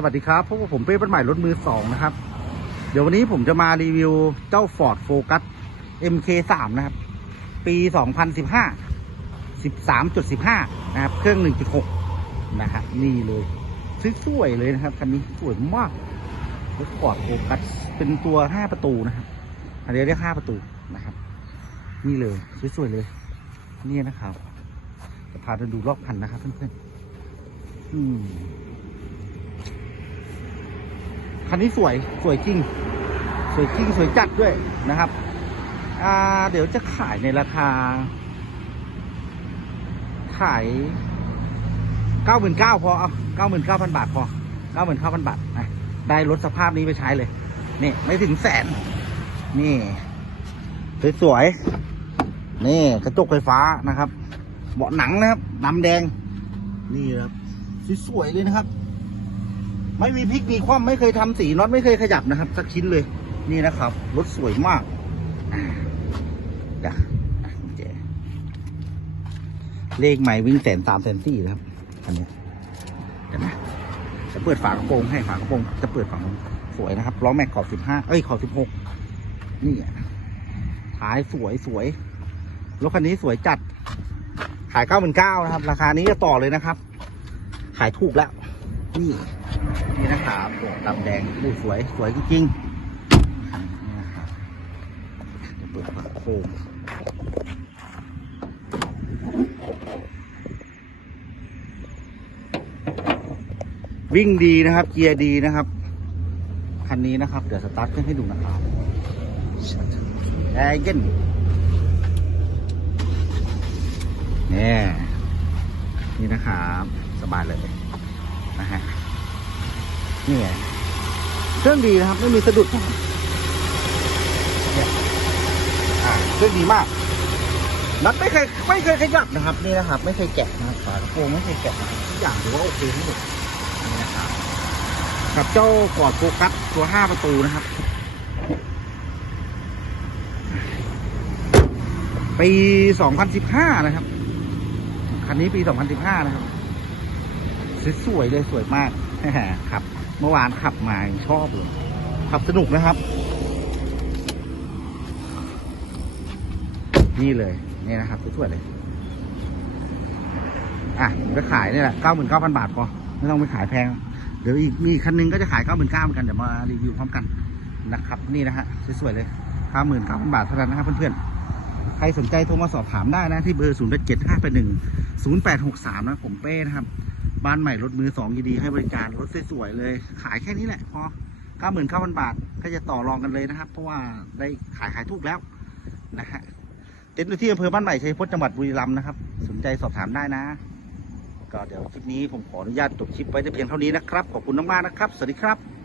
สวัสดีครับพบกับผมเป้บ้านใหม่รถมือสองนะครับ เดี๋ยววันนี้ผมจะมารีวิวเจ้า Ford Focus MK3 นะครับ ปี 2015 13.15 นะครับ เครื่อง 1.6 นะครับนี่เลยสวยๆเลยนะครับคันนี้สวยมากรถ Ford Focus เป็นตัว 5 ประตูนะครับ อันนี้เรียก 5 ประตูนะครับ นี่เลยสวยๆเลย นี่นะครับ จะพาไปดูรอบคันนะครับเพื่อนๆอืม คันนี้สวยสวยจริง สวยจริงสวยจัดด้วยนะครับอ่าเดี๋ยวจะขายในราคา ขายเก้าหมื่นเก้าพอเอาเก้าหมื่นเก้าพันบาทพอเก้าหมื่นเก้าพันบาทอะได้รถสภาพนี้ไปใช้เลยนี่ไม่ถึงแสน นี่สวยๆนี่กระจกไฟฟ้านะครับ เบาะหนังนะครับดำแดง นี่ครับสวยๆเลยนะครับ ไม่มีพลิกมีคว่ำไม่เคยทำสีน็อตไม่เคยขยับนะครับสักชิ้นเลย นี่นะครับรถสวยมากจ้ะอะกุญแจเลขใหม่วิ่งแสนสามแสนสี่นะครับคันนี้เดี๋ยวนะจะเปิดฝากระโปรงให้ฝากระโปรงจะเปิดฝั่งสวยนะครับล้อแม็กขอบสิบห้าเอ้ยขอบสิบหกนี่อะท้ายสวยสวยรถคันนี้สวยจัด ขายเก้าหมื่นเก้านะครับ ราคานี้จะต่อเลยนะครับ ขายถูกแล้ว นี่ นี่นะครับตัวดำแดงดูสวยสวยจริงๆนี่นะครับจะเปิดฝาโค้งวิ่งดีนะครับ เกียร์ดีนะครับ คันนี้นะครับ เดี๋ยวสตาร์ทเครื่องให้ดูนะครับแอร์เย็นนี่นี่นะครับ สบายเลยนะฮะ นี่ไงเครื่องดีนะครับ ไม่มีสะดุดเนี่ยอ่าเครื่องดีมากนัดไม่เคยไม่เคยขยับนะครับ นี่นะครับ ไม่เคยแกะนะครับฝากระโปรงไม่เคยแกะทุกอย่างถือว่าโอเคทั้งหมดนี่นะครับกับเจ้ากอดโฟกัสตัวห้าประตูนะครับ ปี2015นสิบห้านะครับ คันนี้ปี2015นะครับ สวยๆเลยสวยมากครับ เมื่อวานขับมาชอบเลย ขับสนุกนะครับ นี่เลยนี่นะครับสวยๆเลย อะผมจะขายนี่แหละเก้าหมื่นเก้าพันบาทพอไม่ต้องไปขายแพง เดี๋ยวอีกมีคันหนึงก็จะขายเก้าหมื่นเก้าเหมือนกันเดี๋ยวมารีวิวพร้อมกันนะครับ นี่นะฮะสวยๆเลยเก้าหมื่นเก้าพันบาทเท่านั้นนะครับเพื่อนๆใครสนใจโทรมาสอบถามได้นะที่เบอร์ศูนย์แปดเจ็ดห้าแปดหนึ่งศูนย์แปดหกสามนะผมเป้นะครับ บ้านใหม่รถมือสองยินดีให้บริการรถสวยๆเลย ขายแค่นี้แหละพอเก้าหมื่นเก้าพันบาทก็จะต่อรองกันเลยนะครับ เพราะว่าได้ขายขายถูกแล้วนะฮะเต็นท์อยู่ที่อำเภอบ้านใหม่ชัยพจน์จังหวัดบุรีรัมย์นะครับ สนใจสอบถามได้นะ ก็เดี๋ยวคลิปนี้ผมขออนุญาตจบคลิปไว้แต่เพียงเท่านี้นะครับ ขอบคุณมากๆนะครับ สวัสดีครับ